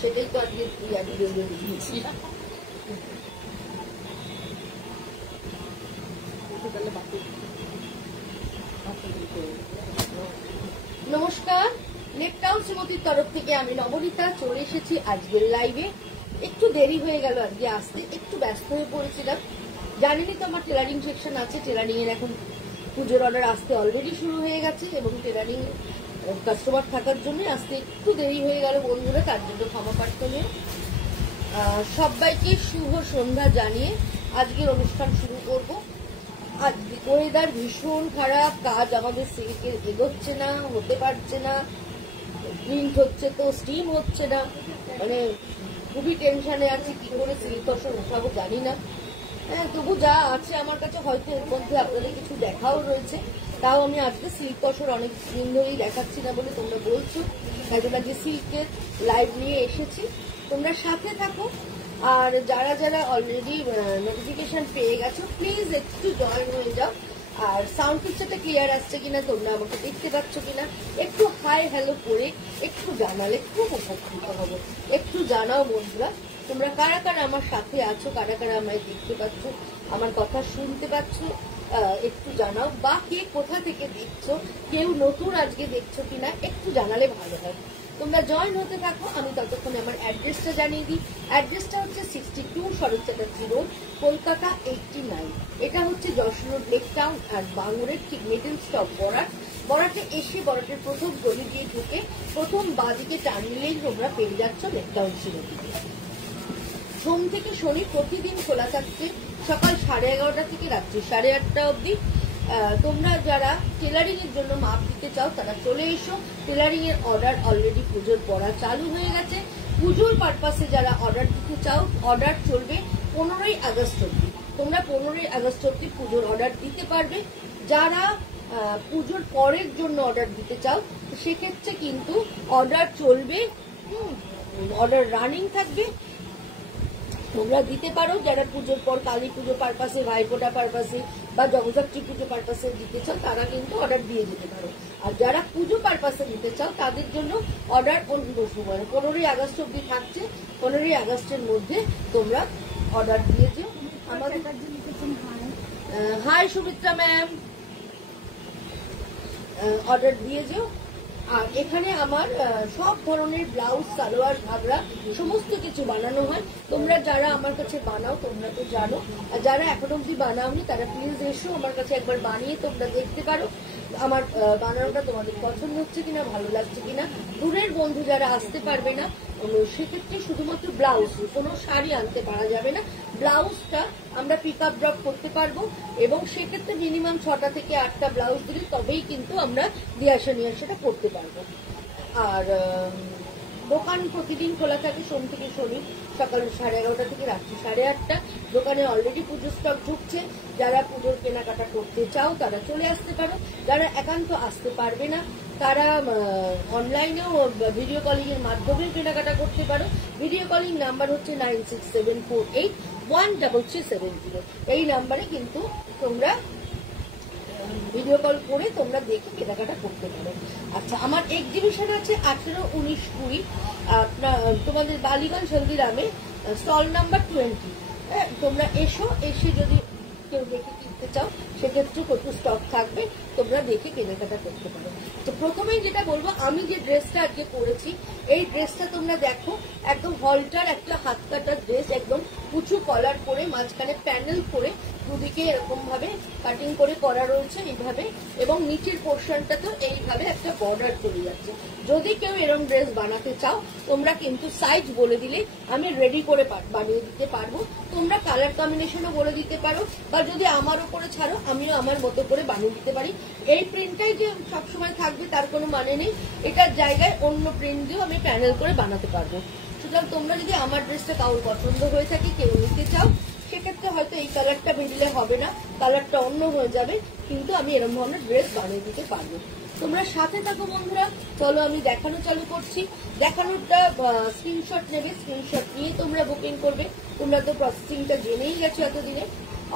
সেটাই তো আজকে দিয়েছি। নমস্কার, নেকটাউন শ্রীমতীর তরফ থেকে আমি নবনীতা চলে এসেছি আজকের লাইভে। একটু দেরি হয়ে গেল আজকে আসতে, একটু ব্যস্ত হয়ে পড়েছিলাম। জানিনি তো আমার টেলারিং সেকশন আছে, টেলারিং এর এখন পুজোর অর্ডার আসতে অলরেডি শুরু হয়ে গেছে এবং টেলারিং কাস্টমার থাকার জন্য আসতে একটু দেরি হয়ে গেল বন্ধুরা, তার জন্য ক্ষমা প্রার্থনা। সবাইকে শুভ সন্ধ্যা জানিয়ে আজকের অনুষ্ঠান শুরু করব। আজকে ওয়েদার ভীষণ খারাপ, কাজ আমাদের সিল্কের এগোচ্ছে না, হতে পারছে না, প্রিন্ট হচ্ছে তো স্টিম হচ্ছে না, মানে খুবই টেনশনে আছি কি করে সিল্ক তসর উঠাবো জানি না। হ্যাঁ, তবু যা আছে আমার কাছে, হয়তো এর মধ্যে আপনাদের কিছু দেখাও রয়েছে, তাও আমি আজকে সিল্ক তসর অনেক দিন ধরেই দেখাচ্ছি না বলে তোমরা বলছো, তাই জন্য আজকে সিল্কের লাইভ নিয়ে এসেছি। তোমরা সাথে থাকো, আর যারা যারা অলরেডি নোটিফিকেশন পেয়ে গেছো প্লিজ একটু জয়েন হয়ে যাও। আর সাউন্ড পিকচারটা ক্লিয়ার আসছে কিনা, তোমরা আমাকে দেখতে পাচ্ছ কিনা, একটু হাই হ্যালো করে একটু জানালে খুব উপকৃত হবো। একটু জানাও বন্ধুরা, তোমরা কারা কারা আমার সাথে আছো, কারা কারা আমায় দেখতে পাচ্ছ, আমার কথা শুনতে পাচ্ছ, একটু জানাও। বা কে কোথা থেকে দেখছো, কেউ নতুন আজকে দেখছো কিনা একটু জানালে ভালো হয়। তোমরা জয়েন হতে থাকো, আমি ততক্ষণে আমার অ্যাড্রেসটা জানিয়ে দিই। অ্যাড্রেসটা হচ্ছে 62 শরৎ চ্যাটার্জি রোড, কলকাতা 89। এটা হচ্ছে যশোর রোড নেকটাউন আর বাঙুরের ঠিক মিডল স্টপ বরাটে এসে বরাটের প্রথম গলি দিয়ে ঢুকে প্রথম বাঁদিকে টার্ন নিলেই তোমরা পেয়ে যাচ্ছ নেকটাউন শ্রীমতী। সোম থেকে শনি প্রতিদিন খোলা থাকছে সকাল 11:30 থেকে রাত্রি 8:30 অবধি। তোমরা যারা টেলারিং এর জন্য মাপ দিতে চাও তারা চলে এসো। টেলারিং এর অর্ডার অলরেডি পুজোর পড়া চালু হয়ে গেছে। পুজোর পারপাসে যারা অর্ডার দিতে চাও, অর্ডার চলবে 15ই আগস্ট অবধি। তোমরা 15ই আগস্ট অবধি পুজোর অর্ডার দিতে পারবে। যারা পুজোর পরের জন্য অর্ডার দিতে চাও সেক্ষেত্রে কিন্তু অর্ডার চলবে, অর্ডার রানিং থাকবে, তোমরা দিতে পারো। যারা পুজোর পর কালী পুজো পারপাসে, ভাইফোঁটা পারপাসে বা জগদ্ধাত্রী পুজো পারপাসে দিতে চাও তারা কিন্তু অর্ডার দিয়ে দিতে পারো। আর যারা পুজো পারপাসে দিতে চাও তাদের জন্য অর্ডার 15ই আগস্ট অব্দি থাকছে। 15ই আগস্টের মধ্যে তোমরা অর্ডার দিয়ে দিও। আমাদের হাই সুমিত্রা ম্যাম, অর্ডার দিয়ে দিও। আর এখানে আমার সব ধরনের ব্লাউজ, সালোয়ার, ঘাগরা সমস্ত কিছু বানানো হয়। তোমরা যারা আমার কাছে বানাও তোমরা তো জানো, আর যারা এখনো অব্দি বানাওনি তারা প্লিজ এসো আমার কাছে, একবার বানিয়ে তোমরা দেখতে পারো আমার বানানোটা তোমাদের পছন্দ হচ্ছে কিনা, ভালো লাগছে কিনা। দূরের বন্ধু যারা আসতে পারবে না সেক্ষেত্রে শুধুমাত্র ব্লাউজ, কোনো শাড়ি আনতে পারা যাবে না, ব্লাউজটা আমরা পিক আপ ড্রপ করতে পারবো এবং সেক্ষেত্রে মিনিমাম 6টা থেকে 8টা ব্লাউজ দিলে তবেই কিন্তু আমরা দিয়ে আসা নিয়ে আসাটা করতে পারবো। আর দোকান প্রতিদিন খোলা থাকে সোম থেকে শনি সকাল 11:30 থেকে রাত্রি 8:30। দোকানে অলরেডি পুজোর স্টক ঢুকছে। যারা পুজোর কেনাকাটা করতে চাও তারা চলে আসতে পারো। যারা একান্ত আসতে পারবে না তারা অনলাইনেও ভিডিও কলিং এর মাধ্যমে কেনাকাটা করতে পারো। ভিডিও কলিং নাম্বার হচ্ছে 9674813370। এই নাম্বারে কিন্তু তোমরা ভিডিও কল করে তোমরা দেখে কেনাকাটা করতে পারো। আচ্ছা, আমার এক্সিবিশন আছে 18, 19, 20 তোমাদের বালিগঞ্জ হলদিরামে, স্টল নাম্বার 20। তোমরা এসো, এসে যদি কেউ দেখে কিনতে চাও সেক্ষেত্রে কত স্টক থাকবে, তোমরা দেখে কেনাকাটা করতে পারো। তো প্রথমেই যেটা বলবো, আমি যে ড্রেসটা আজকে পরেছি এই ড্রেসটা তোমরা দেখো, একদম হলটার একটা হাত কাটার ড্রেস, একদম উঁচু কলার করে মাঝখানে প্যানেল করে দুদিকে এরকম ভাবে কাটিং করে করা রয়েছে এইভাবে, এবং নিচের পোর্শনটা তো এইভাবে একটা বর্ডার চলে যাচ্ছে। যদি কেউ এরকম ড্রেস বানাতে চাও তোমরা কিন্তু সাইজ বলে দিলে আমি রেডি করে বানিয়ে দিতে পারবো। তোমরা কালার কম্বিনেশনও বলে দিতে পারো, বা যদি আমার উপরে ছাড়ো আমিও আমার মতো করে বানিয়ে দিতে পারি। এই প্রিন্টটাই যে সবসময় থাকবে তার কোনো মানে নেই, এটার জায়গায় অন্য প্রিন্ট দিয়েও আমি প্যানেল করে বানাতে পারবো। সুতরাং তোমরা যদি আমার ড্রেসটা কারোর পছন্দ হয়ে থাকে, কেউ নিতে চাও, সেক্ষেত্রে হয়তো এই কালারটা বেরলে হবে না, কালারটা অন্য হয়ে যাবে, কিন্তু আমি এরকম ধরনের ড্রেস বানিয়ে দিতে পারবো। তোমরা সাথে থাকো বন্ধুরা। চলো আমি দেখানো চালু করছি। দেখানোটা স্ক্রিনশট নেবে, স্ক্রিনশট নিয়ে তোমরা বুকিং করবে। তোমরা তো প্রসেসিংটা জেনেই গেছো এতদিনে।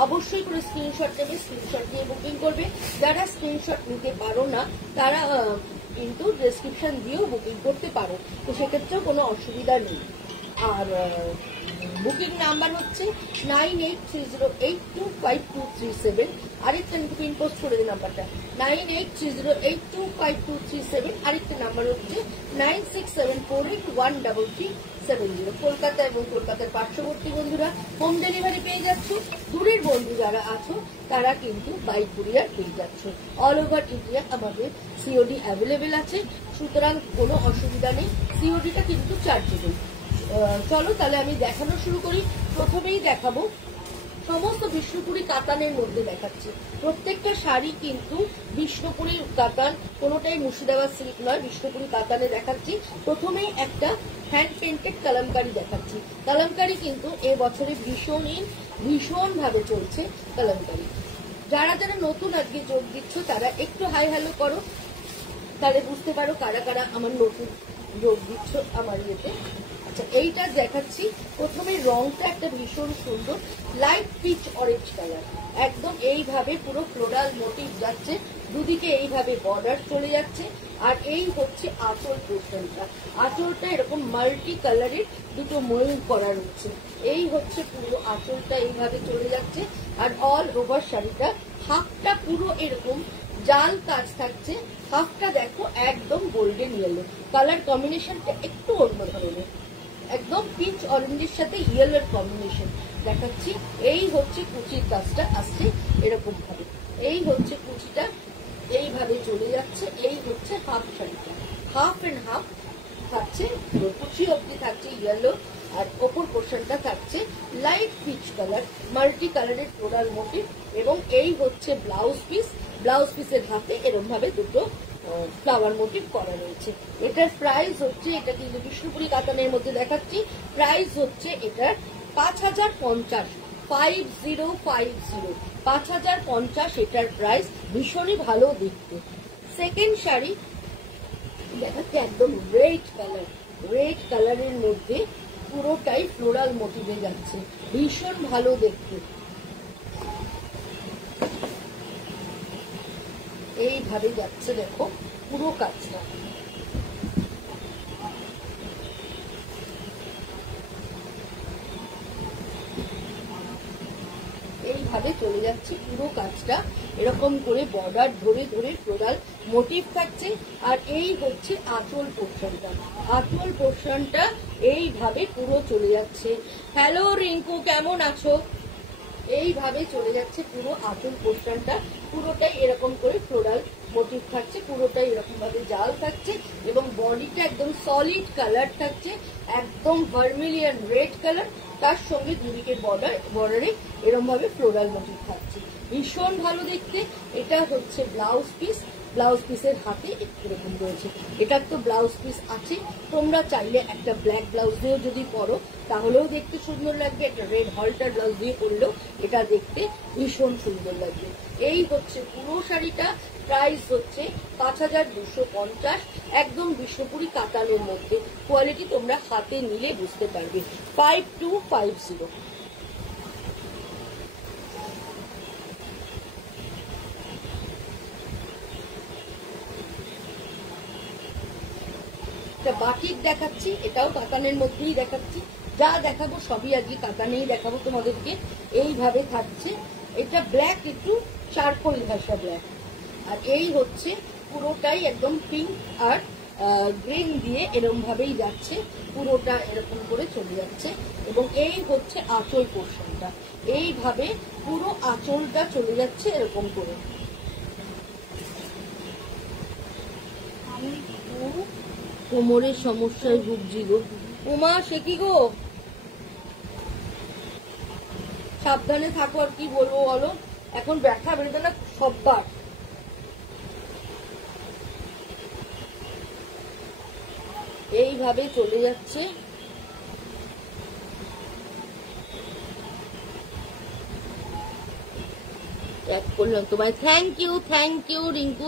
অবশ্যই করে স্ক্রিনশট নেবে, স্ক্রিনশট নিয়ে বুকিং করবে। যারা স্ক্রিনশট নিতে পারো না তারা কিন্তু ডেসক্রিপশন দিয়েও বুকিং করতে পারো, তো সেক্ষেত্রেও কোনো অসুবিধা নেই। আর বুকিং নাম্বার হচ্ছে 9830825237। আরেকটা পিন পোস্ট করে দিই নাম্বারটা 9830825237। আরেকটা নাম্বার হচ্ছে 9674813370। কলকাতা এবং কলকাতার পার্শ্ববর্তী বন্ধুরা হোম ডেলিভারি পেয়ে যাচ্ছ। দূরের বন্ধু যারা আছো তারা কিন্তু বাই কুরিয়ার পেয়ে যাচ্ছ। অল ওভার ইন্ডিয়া আমাদের সিওডি অ্যাভেলেবেল আছে, সুতরাং কোনো অসুবিধা নেই। সিওডিটা কিন্তু চার্জেবল। চলো তাহলে আমি দেখানো শুরু করি। প্রথমেই দেখাবো সমস্ত বিষ্ণুপুরি কাতানের মধ্যে দেখাচ্ছি। প্রত্যেকটা শাড়ি কিন্তু বিষ্ণুপুরি কাতান, কোনোটাই মুর্শিদাবাদ সিল্ক নয়, বিষ্ণুপুরি কাতানে দেখাচ্ছি। প্রথমেই একটা হ্যান্ড পেন্টেড কালামকারি দেখাচ্ছি। কালামকারি কিন্তু এবছরে ভীষণ ভাবে চলছে কালামকারি। যারা যারা নতুন আজকে যোগ দিচ্ছ তারা একটু হাই হ্যালো করো, তাহলে বুঝতে পারো কারা কারা আমার নতুন যোগ দিচ্ছ আমার ইয়েতে। আচ্ছা, এইটা দেখাচ্ছি। প্রথমে রংটা একটা ভীষণ সুন্দর লাইট পিচ অরেঞ্জ কালার, একদম এইভাবে পুরো ফ্লোরাল মোটিভ যাচ্ছে, দুদিকে এইভাবে বর্ডার চলে যাচ্ছে। আর এই হচ্ছে আঁচল পোর্শনটা, আঁচলটা এরকম মাল্টি কালারের দুটো ময়ূর করা রয়েছে। এই হচ্ছে পুরো আঁচলটা এইভাবে চলে যাচ্ছে। আর অল ওভার শাড়িটা হাফটা পুরো এরকম জাল কাজ থাকছে, হাফটা দেখো একদম গোল্ডেন ইয়েলো। কালার কম্বিনেশনটা একটু অন্য ধরনের, একদম পিচ অরেঞ্জের সাথে ইয়েলোর কম্বিনেশন দেখাচ্ছি। এই হচ্ছে কুচির কাজটা আসছে এরকম ভাবে, এই হচ্ছে কুচিটা এইভাবে চলে যাচ্ছে। এই হচ্ছে হাফ শাড়িটা, হাফ এন্ড হাফ থাকছে, কুচি অব্দি থাকছে ইয়েলো, আর ওপর পোর্শনটা থাকছে লাইট পিচ কালার, মাল্টি কালারের ফ্লোরাল মোটিভ। এবং এই হচ্ছে ব্লাউজ পিস, ব্লাউজ পিসের হাতে এরকম ভাবে দুটো ফ্লাওয়ার মোটিভ করা রয়েছে। এটার প্রাইস হচ্ছে, এটা কিন্তু বিষ্ণুপুরি কাতানের মধ্যে দেখাচ্ছি, প্রাইস হচ্ছে এটার 5050, 5050, 5050 এটার প্রাইস। ভীষণই ভালো দেখতে। সেকেন্ড শাড়ি দেখাচ্ছে একদম রেড কালার, রেড কালারের মধ্যে পুরোটাই ফ্লোরাল মোটিভে যাচ্ছে, ভীষণ ভালো দেখতে। এইভাবে যাচ্ছে দেখো পুরো কাজটা। এইভাবে চলে যাচ্ছে পুরো কাজটা, এরকম করে বর্ডার ধরে ধরে ফ্লোরাল মোটিভ থাকছে। আর এই হচ্ছে আঁচল পোর্শনটা, আঁচল পোর্শনটা এইভাবে পুরো চলে যাচ্ছে। হ্যালো রিঙ্কু, কেমন আছো? এইভাবে চলে যাচ্ছে পুরো আঁচল পোর্শনটা, পুরোটাই এরকম করে ফ্লোরাল মোটিভ থাকছে, পুরোটাই এরকম ভাবে জাল থাকছে। এবং বডিটা একদম সলিড কালার থাকছে, একদম ভার্মিলিয়ান রেড কালার, তার সঙ্গে দুদিকে বর্ডারে এরকম ভাবে ফ্লোরাল মোটিভ থাকছে, ভীষণ ভালো দেখতে। এটা হচ্ছে ব্লাউজ পিস, ব্লাউজ পিসের হাতে এরকম রয়েছে। এটার তো ব্লাউজ পিস আছে, তোমরা চাইলে একটা ব্ল্যাক ব্লাউজ দিয়েও যদি পরো তাহলেও দেখতে সুন্দর লাগবে, একটা রেড হলটার ব্লাউজ দিয়ে পরলেও এটা দেখতে ভীষণ সুন্দর লাগবে। এই হচ্ছে পুরো শাড়িটা, প্রাইস হচ্ছে 5250, একদম বিষ্ণুপুরি কাতানের মধ্যে। কোয়ালিটি তোমরা হাতে নিলে বুঝতে পারবে। 5250। বাটিক দেখাচ্ছি, এটাও কাতানের মধ্যেই দেখাচ্ছি। যা দেখাবো সবই আজকে কাতানেই দেখাবো তোমাদেরকে। এইভাবে থাকছে, এটা ব্ল্যাক, একটু চারকোল ঘাসা ব্ল্যাক। আর এই হচ্ছে পুরোটাই একদম পিঙ্ক আর গ্রিন দিয়ে এরকম ভাবেই যাচ্ছে, পুরোটা এরকম করে চলে যাচ্ছে। এবং এই হচ্ছে আঁচল পোর্শনটা, এইভাবে পুরো আঁচলটা চলে যাচ্ছে এরকম করে। কোমরের সমস্যায় ভুগছি গো। উমা, সে কি গো? সাবধানে থাকো, আর কি বলবো বলো, এখন ব্যথা বেরোতে না সববার। এইভাবে চলে যাচ্ছে। করলাম তোমায়, thank you Rinku,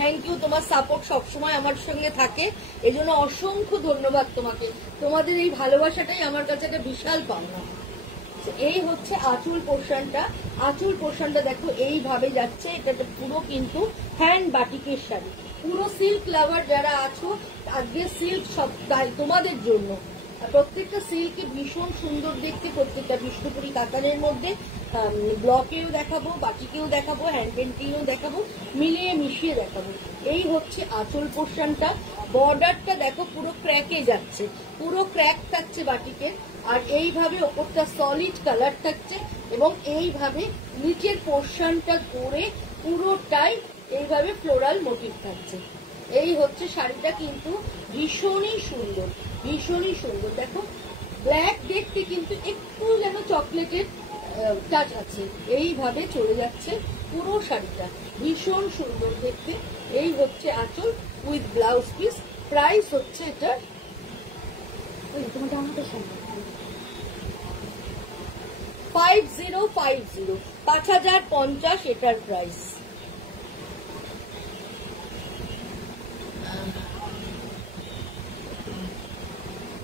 thank you তোমার সাপোর্ট সবসময় আমার সঙ্গে থাকে, এজন্য অসংখ্য ধন্যবাদ তোমাকে। তোমাদের এই ভালোবাসাটাই আমার কাছে একটা বিশাল পাওনা। এই হচ্ছে আঁচল পোর্শনটা। আঁচল পোর্শনটা দেখো এইভাবে যাচ্ছে, এটা পুরো কিন্তু হ্যান্ড বাটিকের শাড়ি। পুরো সিল্ক লাভার যারা আছো, আজকে সিল্ক সব তোমাদের জন্য। প্রত্যেকটা সিল্কে ভীষণ সুন্দর দেখতে, প্রত্যেকটা বিষ্ণুপুরি কাতানের মধ্যে ব্লকেও দেখাবো, বাটিকেও দেখাবো, হ্যান্ড পেন্টিংও দেখাবো, মিলিয়ে মিশিয়ে দেখাবো। এই হচ্ছে আঁচল পোর্শনটা। বর্ডারটা দেখো পুরো ক্র্যাকে যাচ্ছে, পুরো ক্র্যাক থাকছে বাটিকের। আর এইভাবে ওপরটা সলিড কালার থাকছে এবং এইভাবে নিচের পোর্শনটা করে পুরোটাই এইভাবে ফ্লোরাল মোটিভ থাকছে। এই হচ্ছে শাড়িটা, কিন্তু ভীষণই সুন্দর, ভীষণই সুন্দর। দেখো ব্ল্যাক দেখতে কিন্তু একটু যেন চকলেটের টাচ আছে। এইভাবে চলে যাচ্ছে পুরো শাড়িটা, ভীষণ সুন্দর দেখতে। এই হচ্ছে আঁচল উইথ ব্লাউজ পিস। প্রাইস হচ্ছে এটা 5050, 5050 এটার price.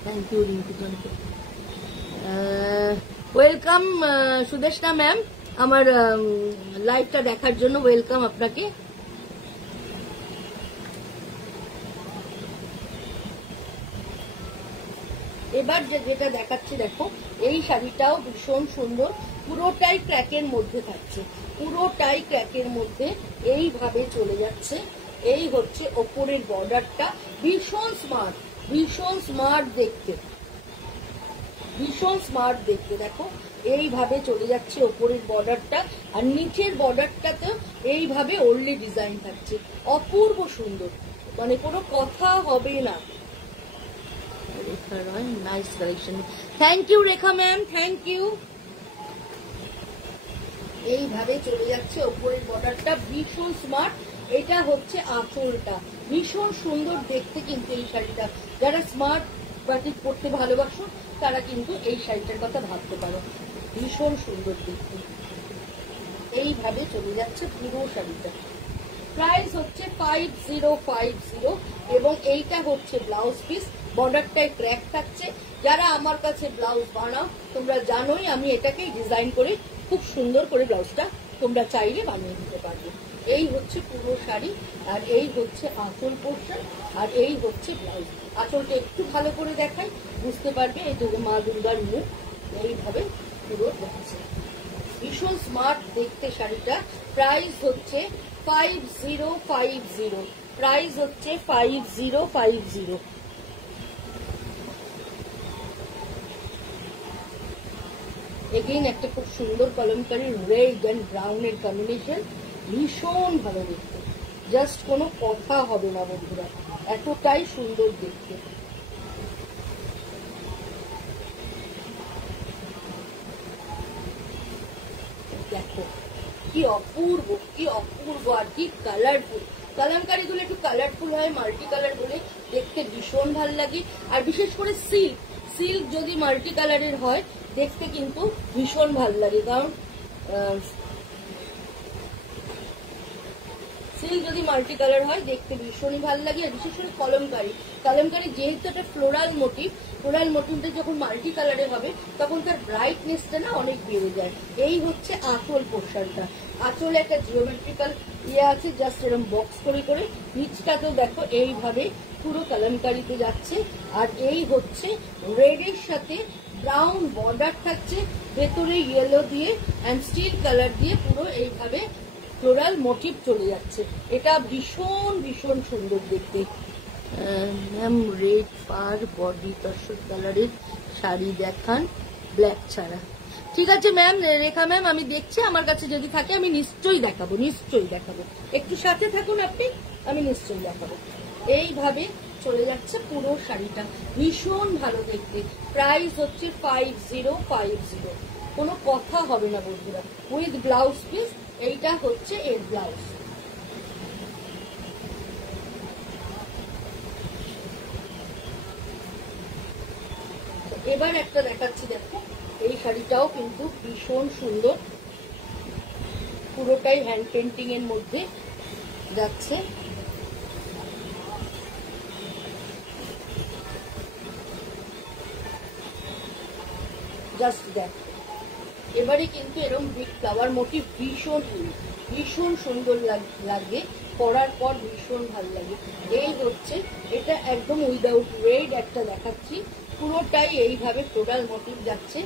Thank you Rinku. Welcome Sudeshna ma'am, আমার লাইভটা দেখার জন্য ওয়েলকাম আপনাকে। এবার যেটা দেখাচ্ছি দেখো, এই শাড়িটাও ভীষণ সুন্দর, পুরোটাই ক্র্যাকের মধ্যে থাকছে, পুরোটাই ক্র্যাকের মধ্যে এইভাবে চলে যাচ্ছে। এই হচ্ছে ওপরের বর্ডারটা, ভীষণ স্মার্ট, ভীষণ স্মার্ট দেখতে, ভীষণ স্মার্ট দেখতে। দেখো এইভাবে চলে যাচ্ছে ওপরের বর্ডারটা, আর নিচের বর্ডারটাতে এইভাবে ওল্ডলি ডিজাইন থাকছে, অপূর্ব সুন্দর, মানে কোনো কথা হবে না। Nice collection, thank you Rekha ma'am, thank you. এইভাবে চলে যাচ্ছে ওপরের বর্ডারটা, ভীষণ স্মার্ট। এটা হচ্ছে আঁচলটা, ভীষণ সুন্দর দেখতে কিন্তু এই শাড়িটা। যারা স্মার্ট বাটিক পরতে ভালোবাসো তারা কিন্তু এই শাড়িটার কথা ভাবতে পারো, ভীষণ সুন্দর দেখতে। এইভাবে চলে যাচ্ছে পুরো শাড়িটা। প্রাইস হচ্ছে 5050 এবং এইটা হচ্ছে ব্লাউজ পিস। বর্ডারটায় ক্র্যাক থাকছে। যারা আমার কাছে ব্লাউজ বানাও তোমরা জানোই আমি এটাকেই ডিজাইন করে খুব সুন্দর করে ব্লাউজটা তোমরা চাইলে বানিয়ে দিতে পারবে। এই হচ্ছে পুরো শাড়ি, আর এই হচ্ছে আঁচল পোর্শন, আর এই হচ্ছে ব্লাউজ। আঁচলটা একটু ভালো করে দেখাই, বুঝতে পারবে এটা মা দুর্গার মুখ। এইভাবে পুরো দেখছে, ভীষণ স্মার্ট দেখতে শাড়িটা। প্রাইস হচ্ছে 5050, প্রাইস হচ্ছে 5050। এগেইন একটা খুব সুন্দর কলমকারী রেড এন্ড ব্রাউনের কম্বিনেশন, ভীষণ ভালো দেখতে, জাস্ট কোনো কথা হবে না বন্ধুরা, এতটাই সুন্দর দেখতে। দেখো কি অপূর্ব, কি অপূর্ব, আর কি কালারফুল। কালামকারী গুলো একটু কালারফুল হয়, মাল্টি কালার বলে দেখতে ভীষণ ভালো লাগে। আর বিশেষ করে সিল্ক, সিল্ক যদি মাল্টি কালারের হয় দেখতে কিন্তু ভীষণ ভালো লাগে, কারণ সিল্ক যদি মাল্টি কালার হয় দেখতে ভীষণই ভালো লাগে। আর বিশেষ করে কলমকারী, কলমকারী যেহেতু একটা ফ্লোরাল মোটিভ, ফ্লোরাল মোটিভটা যখন মাল্টি কালারে হবে তখন তার ব্রাইটনেসটা না অনেক বেড়ে যায়। এই হচ্ছে আঁচল পোর্শনটা। আঁচলে একটা জিওমেট্রিক্যাল ইয়ে আছে, জাস্ট এরকম বক্স করে করে। নিচটাতেও দেখো এইভাবে পুরো কলমকারীতে যাচ্ছে। আর এই হচ্ছে রেডের সাথে ব্রাউন বর্ডার থাকছে, ভেতরে ইয়েলো দিয়ে অ্যান্ড স্টিল কালার দিয়ে পুরো এইভাবে ফ্লোরাল মোটিভ চলে যাচ্ছে। এটা ভীষণ ভীষণ সুন্দর দেখতে। ম্যাম রেড পার বডি তসর কালারের শাড়ি দেখান, ব্ল্যাক ছাড়া। ঠিক আছে ম্যাম, রেখা ম্যাম আমি দেখছি, আমার কাছে যদি থাকে আমি নিশ্চয়ই দেখাবো, নিশ্চয়ই দেখাবো। একটু সাথে থাকুন আপনি, আমি নিশ্চয়ই দেখাবো। এইভাবে চলে যাচ্ছে পুরো শাড়িটা, ভীষণ ভালো দেখতে। প্রাইস হচ্ছে 5050, কোনো কথা হবে না বন্ধুরা, উইথ ব্লাউজ পিস। এইটা হচ্ছে এর ব্লাউজ। এবার একটা দেখাচ্ছি, দেখো এই শাড়িটাও কিন্তু ভীষণ সুন্দর, পুরোটাই হ্যান্ড পেন্টিং এর মধ্যে যাচ্ছে। জাস্ট দেখ এবারে কিন্তু এরকম বিগ ফ্লাওয়ার মোটিভ ভীষণ সুন্দর লাগবে, পরার পর ভীষণ ভালো লাগে। এই হচ্ছে এটা একদম উইদাউট রেড একটা দেখাচ্ছি, পুরোটাই এইভাবে ফ্লোরাল মোটিভ যাচ্ছে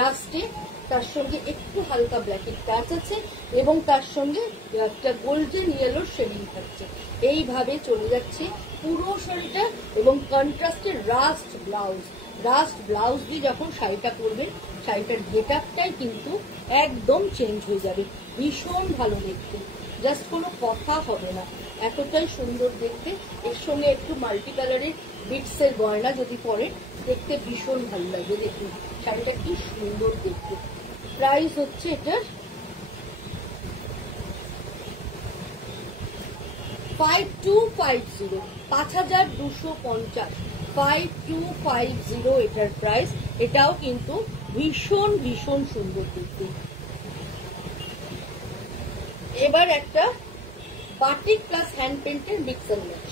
রাস্টে, তার সঙ্গে একটু হালকা ব্ল্যাকের টাচ আছে এবং তার সঙ্গে একটা গোল্ডেন ইয়েলোর শেডিং থাকছে। এইভাবে চলে যাচ্ছে পুরো শাড়িটা এবং কন্ট্রাস্টের রাস্ট ব্লাউজ দিয়ে যখন শাড়িটা পরবেন শাড়িটার গেটআপটাই কিন্তু একদম চেঞ্জ হয়ে যাবে, ভীষণ ভালো দেখতে, জাস্ট কোনো কথা হবে না, এতটাই সুন্দর দেখতে। এর সঙ্গে একটু মাল্টি কালারের বিটসের গয়না যদি পরেন দেখতে ভীষণ ভালো লাগবে। দেখুন শাড়িটা কি সুন্দর দেখতে। প্রাইস হচ্ছে এটার 5250, 5250, 5250 এটার প্রাইস। এটাও কিন্তু ভীষণ সুন্দর দেখতে। এবার একটা বাটিক প্লাস হ্যান্ড পেন্টের মিক্স এন্ড ম্যাচ,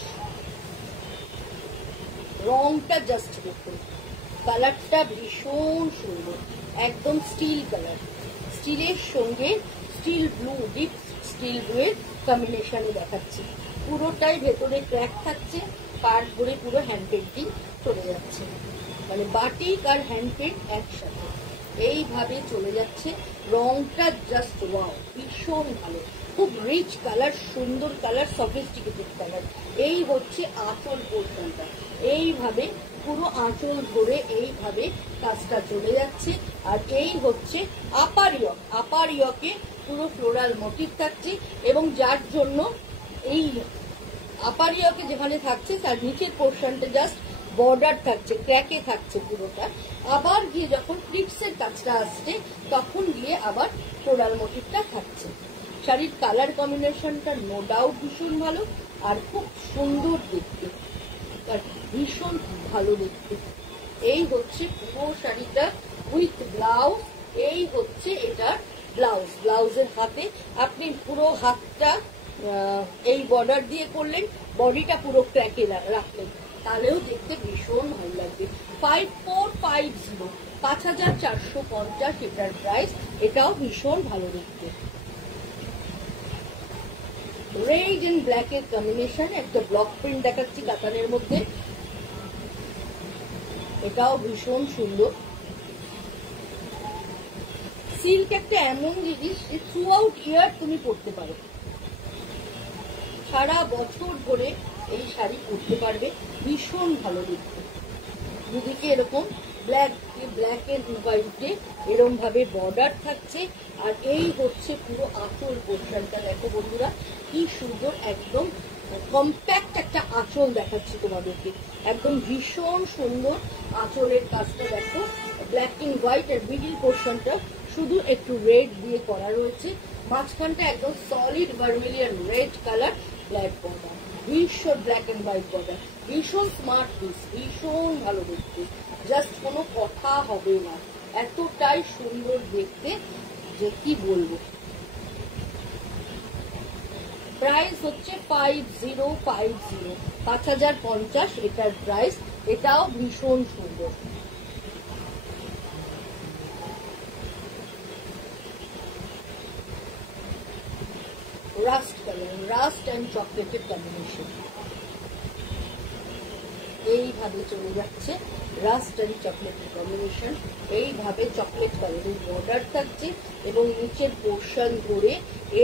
রংটা জাস্ট দেখুন, কালারটা ভীষণ সুন্দর, একদম স্টিল কালার, স্টিলের সঙ্গে steel blue, deep steel blue এর কম্বিনেশনে দেখাচ্ছি। পুরোটাই ভেতরে ক্র্যাক থাকছে, পার ধরে পুরো হ্যান্ড পেন্টিং চলে যাচ্ছে, মানে বাটিক আর হ্যান্ড পেন্ট একসাথে এইভাবে চলে যাচ্ছে। রংটা জাস্ট ওয়াও, ভীষণ ভালো, খুব রিচ কালার, সুন্দর কালার, সফিস্টিকেটেড কালার। এই হচ্ছে আঁচল পোর্শনটা, এইভাবে পুরো আঁচল ধরে এইভাবে কাজটা চলে যাচ্ছে। আর এই হচ্ছে আপার ইয়কে পুরো ফ্লোরাল মোটিভ থাকছে এবং যার জন্য এই আপার ইয়কে যেখানে থাকছে তার নিচের পোর্শনটা জাস্ট বর্ডার থাকছে, ক্র্যাকে থাকছে পুরোটা। আবার গিয়ে যখন প্লিটসের কাজটা আসছে তখন গিয়ে আবার ফ্লোরাল মোটিভটা থাকছে। শাড়ির কালার কম্বিনেশনটা নো ডাউট ভীষণ ভালো আর খুব সুন্দর দেখতে, ভীষণ ভালো দেখতে। এই হচ্ছে পুরো শাড়িটা উইথ ব্লাউজ। এই হচ্ছে এটা ব্লাউজের হাতে আপনি পুরো হাতটা এই বর্ডার দিয়ে করলেন, বডিটা পুরো ক্র্যাকে রাখলেন, তাহলেও দেখতে ভীষণ ভালো লাগবে। 5450, 5450 এটার প্রাইস। এটাও ভীষণ ভালো দেখতে। রেড এন্ড ব্ল্যাক এর কম্বিনেশন, একটা ব্লক প্রিন্ট দেখাচ্ছি কাতানের মধ্যে, এটাও ভীষণ সুন্দর। সিল্ক একটা এমন জিনিস থ্রু আউট ইয়ার তুমি পরতে পারো, সারা বছর ধরে এই শাড়ি পরতে পারবে, ভীষণ ভালো দেখতে। দুদিকে এরকম ব্ল্যাক এর হোয়াইটে এরকম ভাবে বর্ডার থাকছে। আর এই হচ্ছে পুরো আঁচল পোর্শনটা, দেখো বন্ধুরা কি সুন্দর, একদম কম্প্যাক্ট একটা আঁচল দেখাচ্ছি তোমাদেরকে, একদম ভীষণ সুন্দর আঁচলের কাজটা দেখো। ব্ল্যাক এন্ড হোয়াইট আর মিডিল পোর্শনটা শুধু একটু রেড দিয়ে করা রয়েছে, মাঝখানটা একদম solid vermilion red colour, black border, ভীষণ ব্ল্যাক এন্ড হোয়াইট বর্ডার, ভীষণ স্মার্ট পিস, ভীষণ ভালো দেখতে, জাস্ট কোনো কথা হবে না, এতটাই সুন্দর দেখতে যে কি বলবো। প্রাইস হচ্ছে 5050, 5050 এটার প্রাইস। এটাও ভীষণ সুন্দর। রাস্ট কালার, রাস্ট অ্যান্ড চকলেটের কম্বিনেশন, এইভাবে চলে যাচ্ছে রাস্ট অ্যান্ড চকলেটের কম্বিনেশন। এইভাবে চকলেট কালারের বর্ডার থাকছে এবং নিচের পোর্শন ধরে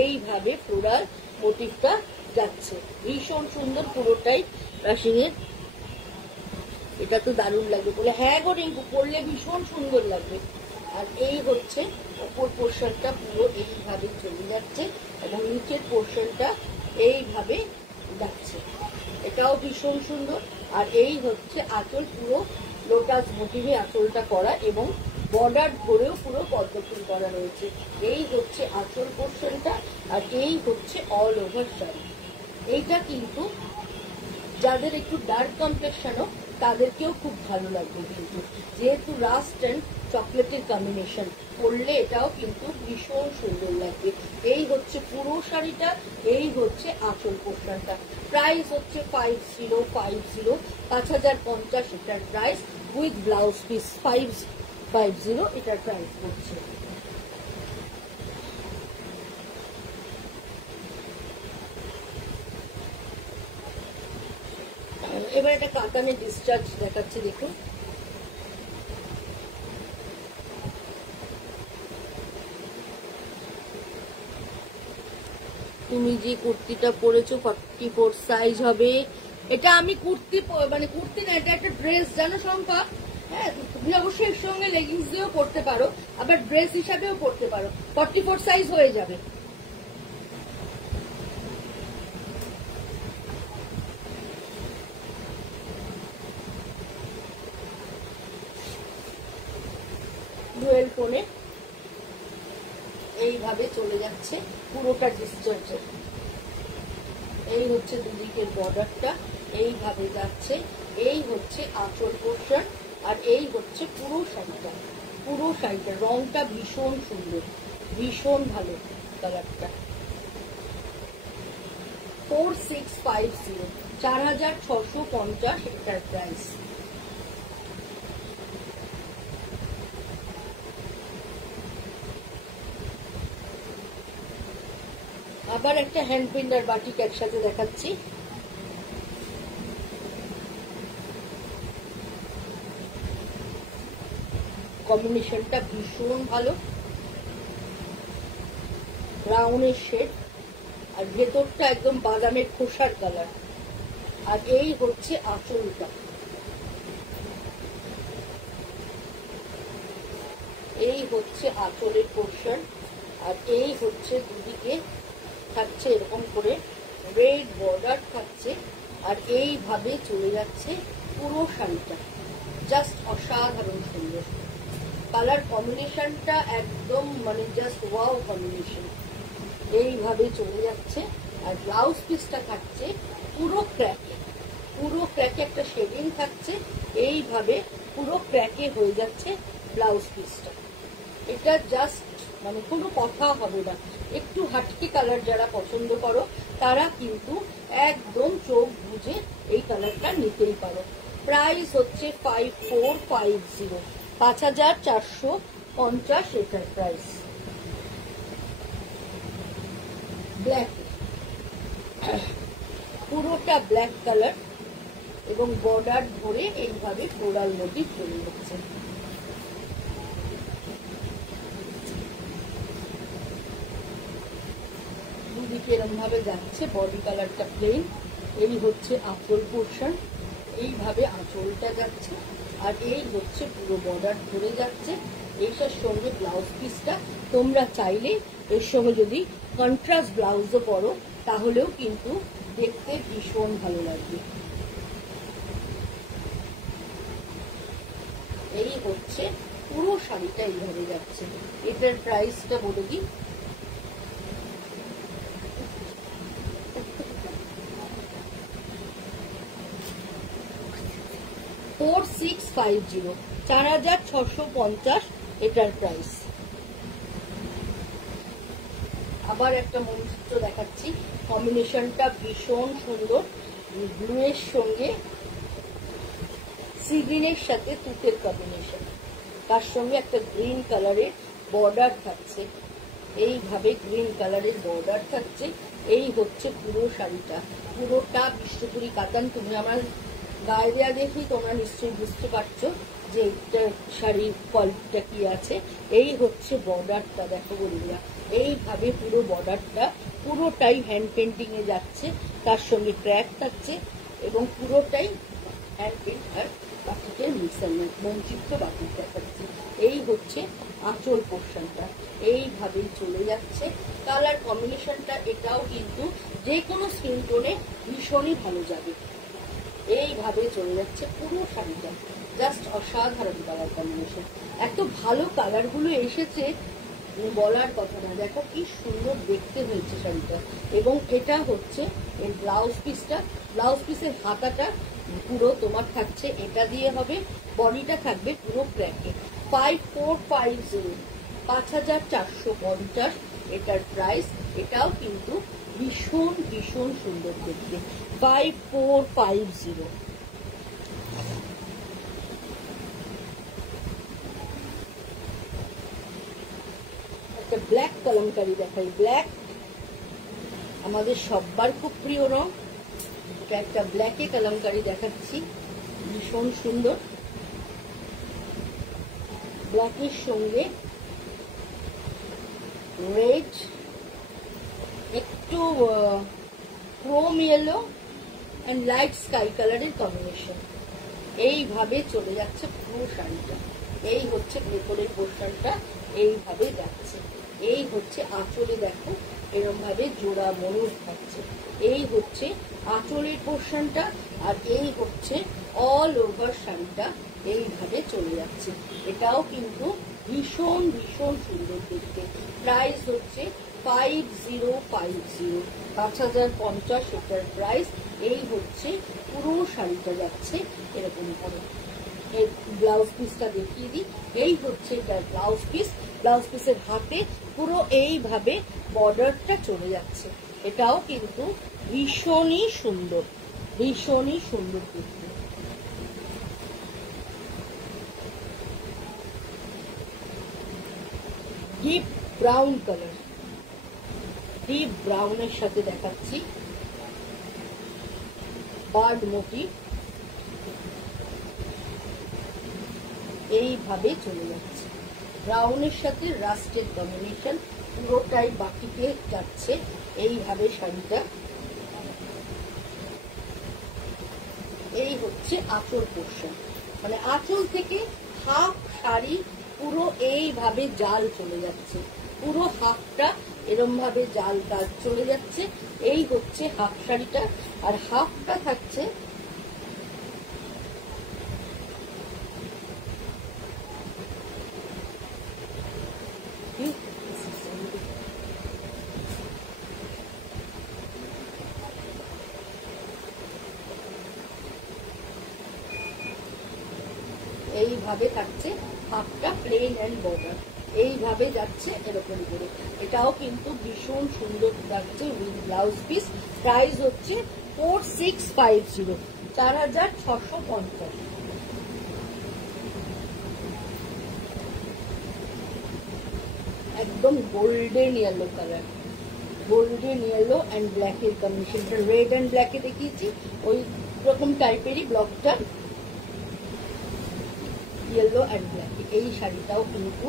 এইভাবে ফ্লোরাল মোটিভটা যাচ্ছে, ভীষণ সুন্দর পুরোটাই রাশিংয়ের। এটা তো দারুণ লাগবে বলে, হ্যাঁ গো রিঙ্কু পরলে ভীষণ সুন্দর লাগবে। আর এই হচ্ছে উপর পোর্শনটা পুরো এইভাবে চলে যাচ্ছে এবং নিচের পোর্শনটা এইভাবে যাচ্ছে, এটাও ভীষণ সুন্দর। আর এই হচ্ছে আঁচল, পুরো লোটাস মোটিভে আঁচলটা করা এবং বর্ডার ধরেও পুরো পদ্মফুল করা রয়েছে। এই হচ্ছে আঁচল পোর্শনটা আর এই হচ্ছে অল ওভার শাড়ি। এইটা কিন্তু যাদের একটু ডার্ক কমপ্লেকশনও তাদেরকেও খুব ভালো লাগবে, কিন্তু যেহেতু রাস্ট অ্যান্ড চকলেটের কম্বিনেশন পরলে এটাও কিন্তু ভীষণ সুন্দর লাগবে। এই হচ্ছে পুরো শাড়িটা, এই হচ্ছে আঁচল পোর্শনটা। প্রাইস হচ্ছে 5050, 5050 এটার প্রাইস, উইথ ব্লাউজ পিস 550 এটার প্রাইস হচ্ছে। এবার একটা কাতানের ডিসচার্জ দেখাচ্ছি, দেখুন। তুমি যে কুর্তিটা পরেছো 44 সাইজ হবে। এটা আমি কুর্তি মানে কুর্তি না, এটা একটা ড্রেস, জানো শম্পা। হ্যাঁ, তুমি অবশ্যই এর সঙ্গে লেগিংস দিয়েও পরতে পারো, আবার ড্রেস হিসাবেও পরতে পারো। 44 সাইজ হয়ে যাবে। ডুয়েল ফোনে এইভাবে চলে যাচ্ছে পুরোটা ডিসচার্জ। এই হচ্ছে দুদিকের বর্ডারটা, এইভাবে যাচ্ছে। এই হচ্ছে আঁচল পোর্শন, আর এই হচ্ছে পুরো শাড়িটা। পুরো শাড়িটা রংটা ভীষণ সুন্দর, ভীষণ ভালো কালারটা। 4650, 4650 এটার প্রাইস। আবার একটা হ্যান্ড পিন আর বাটিক একসাথে দেখাচ্ছি। কম্বিনেশনটা ভীষণ ভালো, ব্রাউনের শেড, আর ভেতরটা একদম বাদামের খোসার কালার। আর এই হচ্ছে আঁচলটা, এই হচ্ছে আঁচলের পোর্শন, আর এই হচ্ছে দুদিকে থাকছে এরকম করে রেড বর্ডার থাকছে, আর এইভাবে চলে যাচ্ছে পুরো শাড়িটা। জাস্ট অসাধারণ সুন্দর কালার কম্বিনেশনটা, একদম মানে জাস্ট ওয়াও কম্বিনেশন। এইভাবে চলে যাচ্ছে, আর ব্লাউজ পিসটা থাকছে পুরো ক্র্যাকে, পুরো ক্র্যাকে একটা শেডিং থাকছে, এইভাবে পুরো ক্র্যাকে হয়ে যাচ্ছে ব্লাউজ পিসটা। এটা জাস্ট মানে কোনো কথা হবে না। একটু হাটকি কালার যারা পছন্দ করো তারা কিন্তু একদম চোখ বুঝে এই কালারটা নিতেই পারো। প্রাইস হচ্ছে 5450, 5450 এটার প্রাইস। ব্ল্যাক, পুরোটা ব্ল্যাক কালার, এবং বর্ডার ধরে এইভাবে ফ্লোরাল মোটিভ চলে যাচ্ছে। দুদিকে এরকম ভাবে যাচ্ছে, বডি কালারটা প্লেন। এই হচ্ছে আঁচল পোর্শন, এইভাবে আঁচলটা যাচ্ছে, আর এই হচ্ছে পুরো বর্ডার ধরে যাচ্ছে। এইটার সঙ্গে ব্লাউজ পিসটা তোমরা চাইলে এর সঙ্গে যদি কন্ট্রাস্ট ব্লাউজও পরো তাহলেও কিন্তু দেখতে ভীষণ ভালো লাগবে। এই হচ্ছে পুরো শাড়িটা এইভাবে যাচ্ছে। এটার প্রাইসটা বলে দিই, 4650, 4650 এটার প্রাইস। আবার একটা মণিসূত্র দেখাচ্ছি, কম্বিনেশনটা ভীষণ সুন্দর। ব্লু এর সঙ্গে সি গ্রিনের সাথে তুতের কম্বিনেশন, তার সঙ্গে একটা গ্রিন কালারের বর্ডার থাকছে, এইভাবে গ্রিন কালারের বর্ডার থাকছে। এই হচ্ছে পুরো শাড়িটা, পুরোটা বিশ্বপুরি কাতান। তুমি আমার গায়ে দেওয়া দেখি তোমরা নিশ্চয়ই বুঝতে পারছো যে এটা শাড়ির কোয়ালিটিটা কি আছে। এই হচ্ছে বর্ডারটা, দেখো বন্ধুরা, এইভাবে পুরো বর্ডারটা পুরোটাই হ্যান্ড পেন্টিং এ যাচ্ছে, তার সঙ্গে ক্র্যাক থাকছে, এবং পুরোটাই হ্যান্ড পেন্ট আর বাটিকের মিক্সারমেন্ট মঞ্চিত্র বাটিক দেখাচ্ছে। এই হচ্ছে আঁচল পোর্শনটা, এইভাবেই চলে যাচ্ছে। কালার কম্বিনেশনটা এটাও কিন্তু যে কোনো স্কিন টোনে ভীষণই ভালো যাবে। এইভাবে চলে যাচ্ছে পুরো শাড়িটা, জাস্ট অসাধারণ কালার কম্বিনেশন। এত ভালো কালারগুলো এসেছে বলার কথা না। দেখো কি সুন্দর দেখতে হয়েছে শাড়িটা। এবং এটা হচ্ছে এর ব্লাউজ পিসটা, ব্লাউজ পিসের হাতাটা পুরো তোমার থাকছে এটা দিয়ে হবে, বডিটা থাকবে পুরো ক্র্যাকে। 5450, 5450 এটার প্রাইস। এটাও কিন্তু ভীষণ ভীষণ সুন্দর দেখতে। 5450। একটা ব্ল্যাক কলমকারি দেখাই। ব্ল্যাক আমাদের সবার খুব প্রিয় রং, এটা একটা ব্ল্যাকে কালামকারি দেখাচ্ছি, ভীষণ সুন্দর। ব্ল্যাকের সঙ্গে রেড, একটু Chrome yellow and light sky কালারের কম্বিনেশন। এইভাবে চলে যাচ্ছে পুরো শাড়িটা। এই হচ্ছে ভেতরের পোর্শনটা, এইভাবে যাচ্ছে। এই হচ্ছে আঁচলে, দেখো এরকম ভাবে জোড়া ময়ূর থাকছে। এই হচ্ছে আঁচলের পোর্শনটা, আর এই হচ্ছে অল ওভার শাড়িটা এইভাবে চলে যাচ্ছে। এটাও কিন্তু ভীষণ ভীষণ সুন্দর দেখতে। প্রাইস হচ্ছে 5050, 5050 এটার প্রাইস। এই হচ্ছে পুরো শাড়িটা যাচ্ছে এরকম ভাবে। এই ব্লাউজ পিসটা দেখিয়ে দিই। এই হচ্ছে এটার ব্লাউজ পিস। ব্লাউজ পিসের হাতে পুরো এইভাবে বর্ডারটা চলে যাচ্ছে। এটাও কিন্তু ভীষণই সুন্দর, ভীষণই সুন্দর দেখতে। ডিপ ব্রাউন কালার, ডিপ ব্রাউনের সাথে দেখাচ্ছি বার্ড মোটিভ, এইভাবে চলে যাচ্ছে। ব্রাউনের সাথে রাস্টের কম্বিনেশন, পুরোটাই বাকিতে যাচ্ছে এইভাবে শাড়িটা। এই হচ্ছে আঁচল পোর্শন, মানে আঁচল থেকে হাফ শাড়ি পুরো এইভাবে জাল চলে যাচ্ছে। পুরো হাফটা এরম ভাবে জাল কাজ চলে যাচ্ছে। এই হচ্ছে হাফ শাড়িটা, আর হাফটা থাকছে এইভাবে থাকছে, হাফটা প্লেন এন্ড বর্ডার এইভাবে যাচ্ছে এরকম করে। এটাও কিন্তু ভীষণ সুন্দর লাগছে উইথ ব্লাউজ পিস। প্রাইস হচ্ছে 4650, 4650। একদম golden yellow colour, golden yellow and ব্ল্যাকের কম্বিনেশনটা। রেড অ্যান্ড ব্ল্যাকে দেখিয়েছি, ওই রকম টাইপেরই ব্লকটা, ইয়েলো অ্যান্ড ব্ল্যাক। এই শাড়িটাও কিন্তু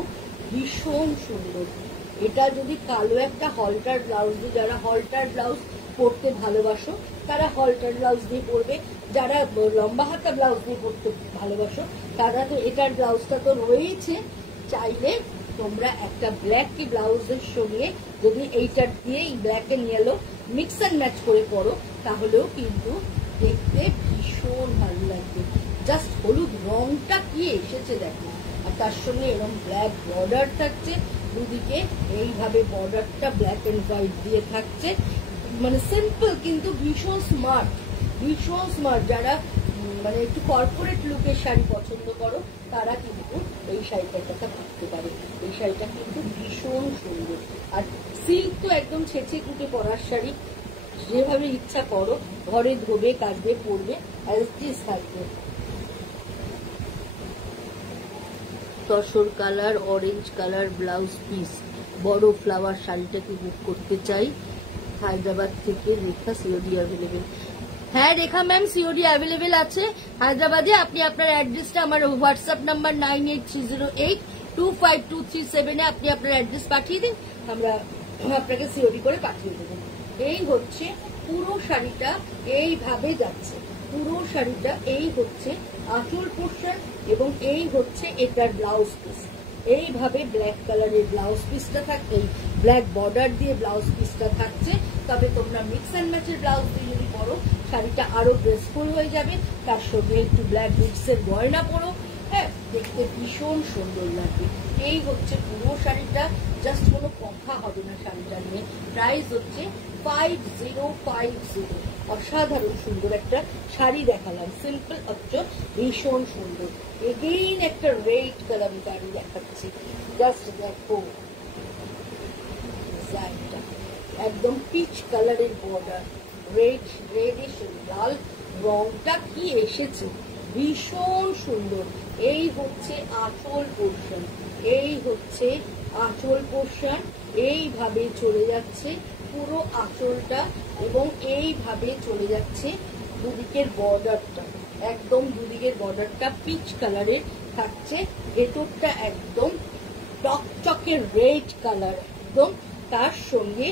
ভীষণ সুন্দর। এটা যদি কালো একটা হলটার ব্লাউজ দিয়ে, যারা হলটার ব্লাউজ পরতে ভালোবাসো তারা হলটার ব্লাউজ দিয়ে পরবে, যারা লম্বা হাতা ব্লাউজ দিয়ে পরতে ভালোবাসো তারা তো এটার ব্লাউজটা তো রয়েছে, চাইলে তোমরা একটা ব্ল্যাক ব্লাউজের সঙ্গে যদি এইটার দিয়ে black and yellow mix and match করে পরো তাহলেও কিন্তু দেখতে ভীষণ ভালো লাগবে। জাস্ট হলুদ রংটা কি এসেছে দেখো, আর তার সঙ্গে এরকম ব্ল্যাক বর্ডার থাকছে দুদিকে, এইভাবে বর্ডারটা ব্ল্যাক এন্ড হোয়াইট দিয়ে থাকছে। মানে সিম্পল কিন্তু ভীষণ স্মার্ট, ভীষণ স্মার্ট। যারা মানে একটু কর্পোরেট লুকের শাড়ি পছন্দ করো তারা কিন্তু এই শাড়িটার কথা ভাবতে পারে। এই শাড়িটা কিন্তু ভীষণ সুন্দর। আর সিল্ক তো একদম ছেঁচে কুটে পরার শাড়ি, যেভাবে ইচ্ছা করো ঘরে ধোবে কাচবে পরবে, অ্যাজ দিস থাকবে। Tussar colour, orange colour blouse piece, বড় ফ্লাওয়ার শাড়িটাকে বুক করতে চাই। হায়দ্রাবাদ থেকে রেখা, সিওডি অ্যাভেলেবেল। হ্যাঁ রেখা ম্যাম, সিওডি অ্যাভেলেবেল আছে হায়দ্রাবাদে। আপনি আপনার অ্যাড্রেসটা আমার হোয়াটসঅ্যাপ নাম্বার 9830825237 আপনি আপনার অ্যাড্রেস পাঠিয়ে দিন, আমরা আপনাকে সিওডি করে পাঠিয়ে দেবো। এই হচ্ছে পুরো শাড়িটা এইভাবে যাচ্ছে, পুরো শাড়িটা এই হচ্ছে আঁচল পোর্শন এবং এই হচ্ছে এটার ব্লাউজ পিস। এইভাবে ব্ল্যাক কালারের ব্লাউজ পিসটা থাকছে, এই ব্ল্যাক বর্ডার দিয়ে ব্লাউজ পিসটা থাকছে। তবে তোমরা মিক্স অ্যান্ড ম্যাচের ব্লাউজ দিয়ে যদি পরো শাড়িটা আরো ড্রেসফুল হয়ে যাবে। তার সঙ্গে একটু ব্ল্যাক বিটসের গয়না পরো, হ্যাঁ দেখতে ভীষণ সুন্দর লাগবে। এই হচ্ছে পুরো শাড়িটা, জাস্ট কোনো কথা হবে না শাড়িটা নিয়ে। প্রাইস হচ্ছে 5050। অসাধারণ সুন্দর একটা শাড়ি দেখালাম, সিম্পল হচ্ছে ভীষণ সুন্দর। এগেইন একটা রেড কালার শাড়ি দেখাচ্ছি, জাস্ট দেখো ডিজাইনটা একদম পিচ কালারের বর্ডার, রেডিশ লাল রংটা কি এসেছে, ভীষণ সুন্দর। এই হচ্ছে আঁচল পোর্শন, এই হচ্ছে আঁচল পোর্শন, এইভাবে চলে যাচ্ছে পুরো আঁচলটা এবং এইভাবে চলে যাচ্ছে দুদিকের বর্ডারটা, একদম দুদিকের বর্ডারটা পিচ কালারের থাকছে, ভেতরটা একদম টকটকের রেড কালার একদম, তার সঙ্গে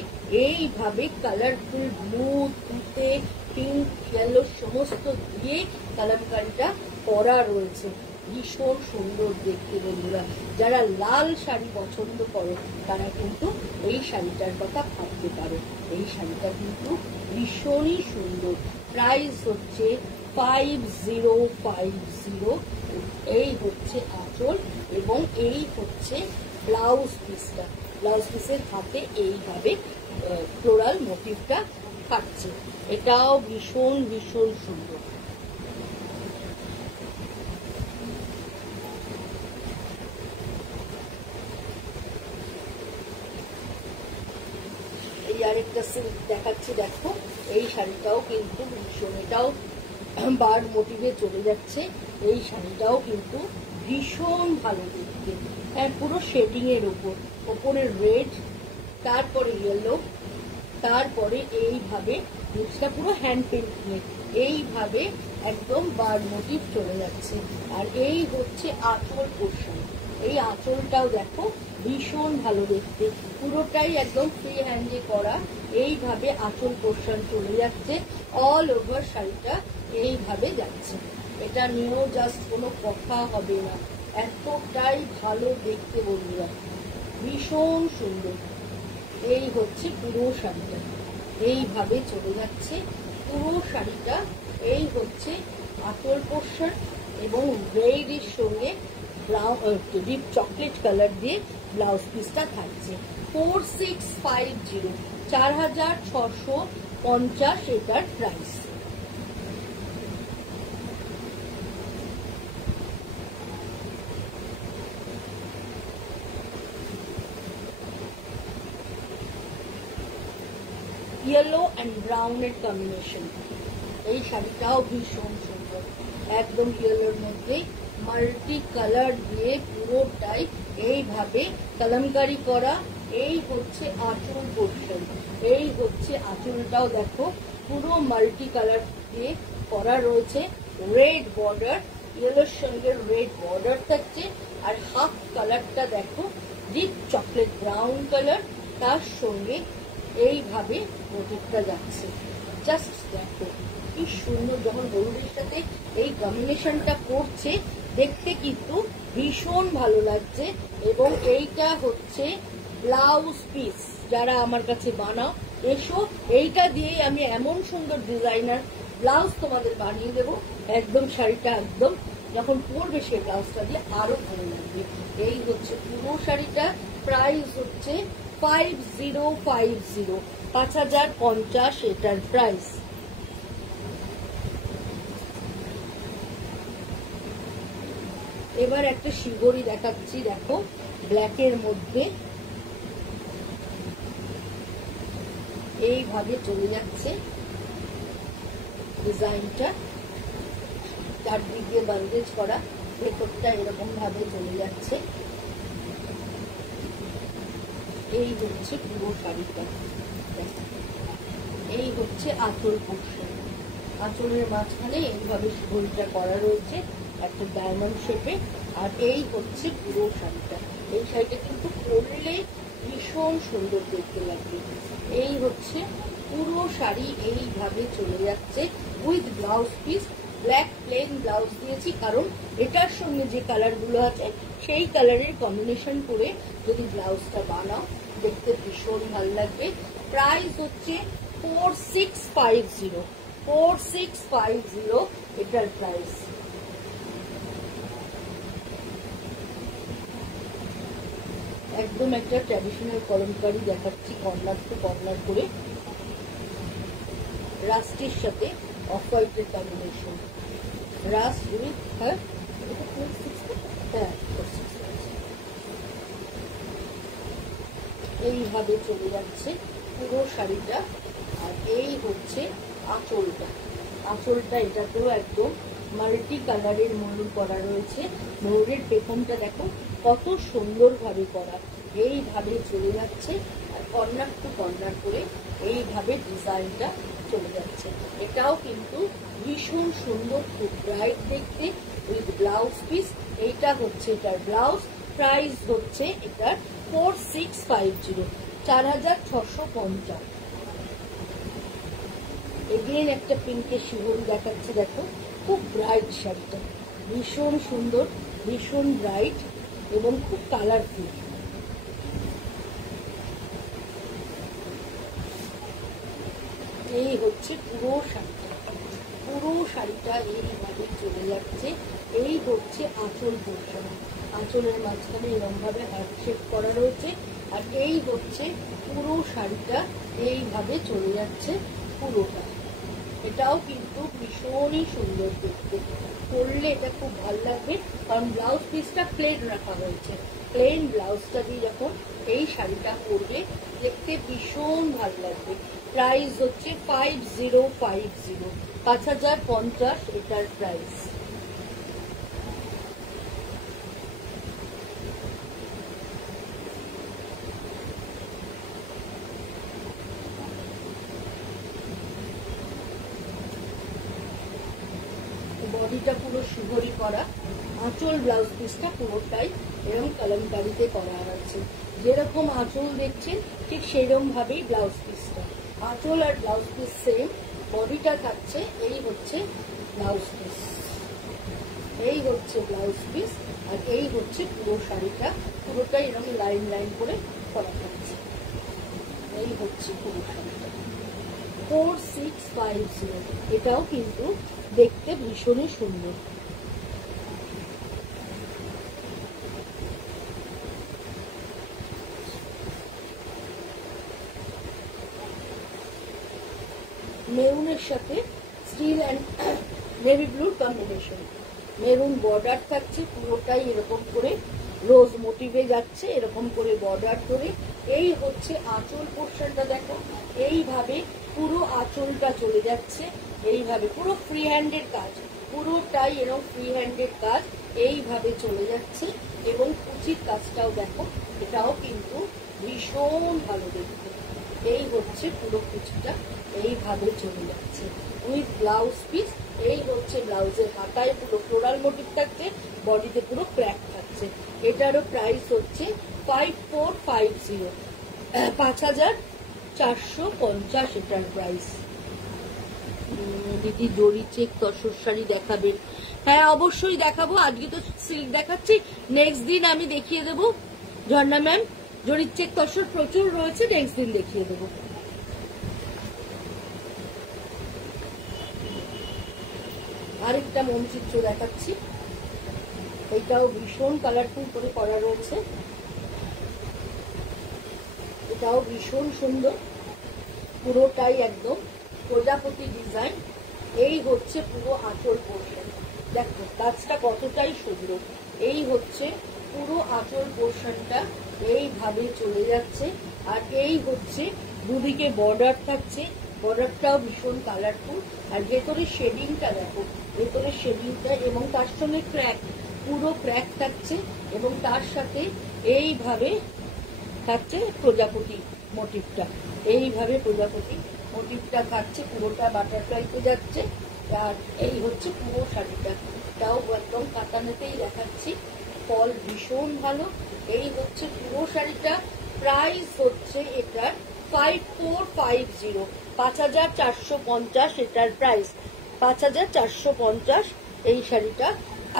এইভাবে কালারফুল ব্লু, তুতে, পিঙ্ক, ইয়েলো সমস্ত দিয়ে কালামকারিটা করা রয়েছে। ভীষণ সুন্দর দেখতে বন্ধুরা, যারা লাল শাড়ি পছন্দ করে তারা কিন্তু এই শাড়িটার কথা ভাবতে পারে। এই শাড়িটা কিন্তু ভীষণই সুন্দর। প্রাইস হচ্ছে 5050। এই হচ্ছে আঁচল এবং এই হচ্ছে ব্লাউজ পিসটা। ব্লাউজ পিসের হাতে এইভাবে ফ্লোরাল মোটিভটা থাকছে, এটাও ভীষণ ভীষণ সুন্দর। এই আরেকটা সিল্ক দেখাচ্ছি, দেখো এই শাড়িটাও কিন্তু ভীষণ, এটাও বার মোটিভে চলে যাচ্ছে। এই শাড়িটাও কিন্তু ভীষণ ভালো দেখতে, হ্যাঁ পুরো শেডিং এর ওপরে রেড, তারপরে ইয়েলো, তারপরে এইভাবে নিচটা পুরো হ্যান্ড পেন্টিং এর, এইভাবে একদম বার মোটিভ চলে যাচ্ছে। আর এই হচ্ছে আঁচল পোর্শন, এই আঁচলটাও দেখো ভীষণ ভালো দেখতে, পুরোটাই একদম ফ্রি হ্যান্ডে করা। এইভাবে আঁচল পোর্শন চলে যাচ্ছে, অল ওভার শাড়িটা এইভাবে যাচ্ছে। এটা নিয়েও জাস্ট কোনো কথা হবে না, এতটাই ভালো দেখতে বন্ধুরা, ভীষণ সুন্দর। এই হচ্ছে পুরো শাড়িটা, এইভাবে চলে যাচ্ছে পুরো শাড়িটা। এই হচ্ছে আঁচল পোর্শন এবং রেড এর সঙ্গে ডিপ চকলেট কালার দিয়ে ব্লাউজ পিসটা থাকছে। 4650, 4650 এটার প্রাইস। ইয়েলো অ্যান্ড ব্রাউনের কম্বিনেশন, এই শাড়িটাও ভীষণ সুন্দর, একদম ইয়েলোর মধ্যে মাল্টি কালার দিয়ে পুরোটাই এইভাবে কলমকারি করা। এই হচ্ছে আঁচল পোর্শন, এই হচ্ছে আঁচলটাও দেখো পুরো মাল্টি কালার দিয়ে করা রয়েছে, রেড বর্ডার, ইয়েলোর সঙ্গে রেড বর্ডার থাকছে। আর হাফ কালারটা দেখো ডিপ চকলেট ব্রাউন কালার, তার সঙ্গে এইভাবে মোটিভটা যাচ্ছে। জাস্ট দেখো কি সুন্দর, যখন হলুদের সাথে এই কম্বিনেশনটা করছে দেখতে কিন্তু ভীষণ ভালো লাগছে। এবং এইটা হচ্ছে ব্লাউজ পিস, যারা আমার কাছে বানাও এসো, এইটা দিয়েই আমি এমন সুন্দর ডিজাইনার ব্লাউজ তোমাদের বানিয়ে দেবো, একদম শাড়িটা একদম যখন পরবে সেই ব্লাউজটা দিয়ে আরো ভালো লাগবে। এই হচ্ছে পুরো শাড়িটা, প্রাইস হচ্ছে 5050, 5050 এটার প্রাইস। এবার একটা শিবরি দেখাচ্ছি, দেখো ব্ল্যাকের মধ্যে এইভাবে চলে যাচ্ছে ডিজাইনটা, চারদিক দিয়ে বান্ডেজ করা, ভেতরটা এরকম ভাবে চলে যাচ্ছে। এই হচ্ছে পুরো শাড়িটা, এই হচ্ছে আঁচল পোর্শন, আঁচলের মাঝখানে এইভাবে শিবরিটা করা রয়েছে একটা ডায়মন্ড শেপে। আর এই হচ্ছে পুরো শাড়িটা, এই শাড়িটা কিন্তু পরলে ভীষণ সুন্দর দেখতে লাগবে। এই হচ্ছে পুরো শাড়ি, এইভাবে চলে যাচ্ছে with blouse piece. Black plain blouse দিয়েছি কারণ এটার সঙ্গে যে কালারগুলো আছে সেই কালারের কম্বিনেশন করে যদি ব্লাউজটা বানাও দেখতে ভীষণ ভালো লাগবে। প্রাইস হচ্ছে 4650, 4650 এটার প্রাইস। একদম একটা ট্র্যাডিশনাল কলমকারি দেখাচ্ছি, কর্নার টু কর্নার করে, রাস্টের সাথে অফ হোয়াইটের কম্বিনেশন, রাস্ট উইথ হ্যাঁ এইভাবে চলে যাচ্ছে পুরো শাড়িটা। আর এই হচ্ছে আঁচলটা, আঁচলটা এটাতেও একদম মাল্টি কালারের ময়ূর করা রয়েছে, ময়ূরের পেখমটা দেখো কত সুন্দরভাবে করা, এইভাবে চলে যাচ্ছে। আর কর্নার টু কর্নার করে এইভাবে ডিজাইনটা চলে যাচ্ছে। এটাও কিন্তু ভীষণ সুন্দর, খুব ব্রাইট দেখতে, উইথ ব্লাউজ পিস। এইটা হচ্ছে এটার ব্লাউজ, প্রাইস হচ্ছে এটার 4650, 4650। এগেন একটা পিঙ্কের শিহরি দেখাচ্ছে, দেখো খুব ব্রাইট শাড়িটা, ভীষণ সুন্দর, ভীষণ ব্রাইট এবং খুব কালারফুল। এই হচ্ছে পুরো শাড়িটা, পুরো শাড়িটা এইভাবে চলে যাচ্ছে। এই হচ্ছে আঁচল পোর্শন, আঁচলের মাঝখানে এরকম ভাবে হার্ট শেপ করা রয়েছে। আর এই হচ্ছে পুরো শাড়িটা এইভাবে চলে যাচ্ছে পুরোটা। এটাও কিন্তু ভীষণই সুন্দর দেখতে, পরলে এটা খুব ভালো লাগবে, কারণ ব্লাউজ পিসটা প্লেন রাখা হয়েছে। প্লেন ব্লাউজটা দিয়ে যখন এই শাড়িটা পরবে দেখতে ভীষণ ভালো লাগবে। প্রাইস হচ্ছে 5050, 5050 এটার প্রাইস। বডিটা পুরো শিহরি করা, আঁচল ব্লাউজ পিসটা পুরোটাই এরকম কলমকারিতে করা আছে। যেরকম আঁচল দেখছেন ঠিক সেরকম ভাবেই ব্লাউজ পিসটা, আঁচল আর ব্লাউজ পিস সেম। বডিটা থাকছে, এই হচ্ছে ব্লাউজ পিস, এই হচ্ছে ব্লাউজ পিস, আর এই হচ্ছে পুরো শাড়িটা, পুরোটাই এরকম লাইন লাইন করে করা থাকছে। এই হচ্ছে পুরো শাড়িটা 4650। এটাও কিন্তু দেখতে ভীষণই সুন্দর। মেরুনের সাথে স্টিল অ্যান্ড নেভি ব্লুর কম্বিনেশন, মেরুন বর্ডার থাকছে, পুরোটাই এরকম করে রোজ মোটিভে যাচ্ছে, এরকম করে বর্ডার করে। এই হচ্ছে আঁচল পোর্শনটা, দেখো এইভাবে পুরো আঁচলটা চলে যাচ্ছে, এইভাবে পুরো ফ্রি হ্যান্ডের কাজ, পুরোটাই এরকম ফ্রি হ্যান্ডের কাজ এইভাবে চলে যাচ্ছে। এবং কুচির কাজটাও দেখো, এটাও কিন্তু ভীষণ ভালো দেখতে। এই হচ্ছে পুরো কুচিটা এইভাবে চলে যাচ্ছে উইথ ব্লাউজ পিস। এই হচ্ছে ব্লাউজের হাতায় পুরো ফ্লোরাল মোটিভ থাকছে, বডিতে পুরো ক্র্যাক থাকছে। এটারও প্রাইস হচ্ছে 5450, 5450 এটার প্রাইস। দিদি জরি চেক তসর শাড়ি দেখাবেন? হ্যাঁ অবশ্যই দেখাবো, আজকে তো সিল্ক দেখাচ্ছি, নেক্সট দিন আমি দেখিয়ে দেবো। ঝর্ণা ম্যাম জরির চেক তসর প্রচুর রয়েছে, নেক্সট দিন দেখিয়ে দেবো। আরেকটা মনচিত্র দেখাচ্ছি, এটাও ভীষণ কালারফুল করে করা রয়েছে, এটাও ভীষণ সুন্দর, পুরোটাই একদম প্রজাপতি ডিজাইন। এই হচ্ছে পুরো আঁচল পোর্শন, দেখো কাজটা কতটাই সুন্দর। এই হচ্ছে পুরো আঁচল পোর্শনটা এইভাবে চলে যাচ্ছে। আর এই হচ্ছে দুদিকে বর্ডার থাকছে, বর্ডারটাও ভীষণ কালারফুল। আর ভেতরে শেডিংটা দেখো, ভেতরে শেডিংটা এবং তার সঙ্গে ক্র্যাক, পুরো ক্র্যাক থাকছে। এবং তার সাথে এইভাবে থাকছে প্রজাপতি মোটিভটা, এইভাবে প্রজাপতি মোটিভটা থাকছে, পুরোটা বাটারফ্লাইতে যাচ্ছে। আর এই হচ্ছে পুরো শাড়িটা, তাও একদম কাতানেতেই দেখাচ্ছি, ফল ভীষণ ভালো। এই হচ্ছে পুরো শাড়িটা, প্রাইস হচ্ছে এটার 5450, 5450 এটার প্রাইস, 5450 এই শাড়িটা।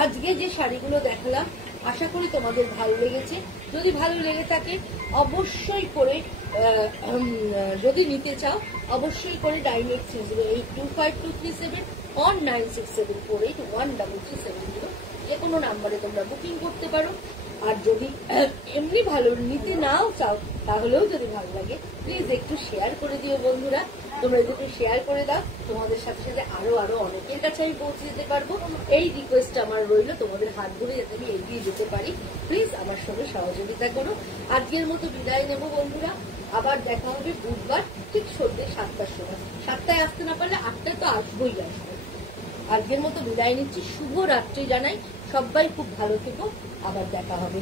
আজকে যে শাড়িগুলো দেখালাম আশা করি তোমাদের ভালো লেগেছে। যদি ভালো লেগে থাকে অবশ্যই করে যদি নিতে চাও অবশ্যই করে 9860825237 or 9674813370 যে কোনো নাম্বারে তোমরা বুকিং করতে পারো। আর যদি এমনি ভালো নিতে নাও চাও তাহলেও যদি ভালো লাগে প্লিজ একটু শেয়ার করে দিও বন্ধুরা। তোমরা যদি একটু শেয়ার করে দাও তোমাদের সাথে সাথে আরো অনেকের কাছে আমি পৌঁছে যেতে পারবো। এই রিকোয়েস্ট আমার রইলো, তোমাদের হাত ধরে যাতে আমি এগিয়ে যেতে পারি, প্লিজ আমার সঙ্গে সহযোগিতা করো। আজকের মতো বিদায় নেব বন্ধুরা, আবার দেখা হবে বুধবার ঠিক সন্ধ্যে 7টার সময়। 7টায় আসতে না পারলে 8টায় তো আসবোই আসবো। আজকের মতো বিদায় নিচ্ছি, শুভ রাত্রি জানাই, সবাই খুব ভালো থেকো, আবার দেখা হবে।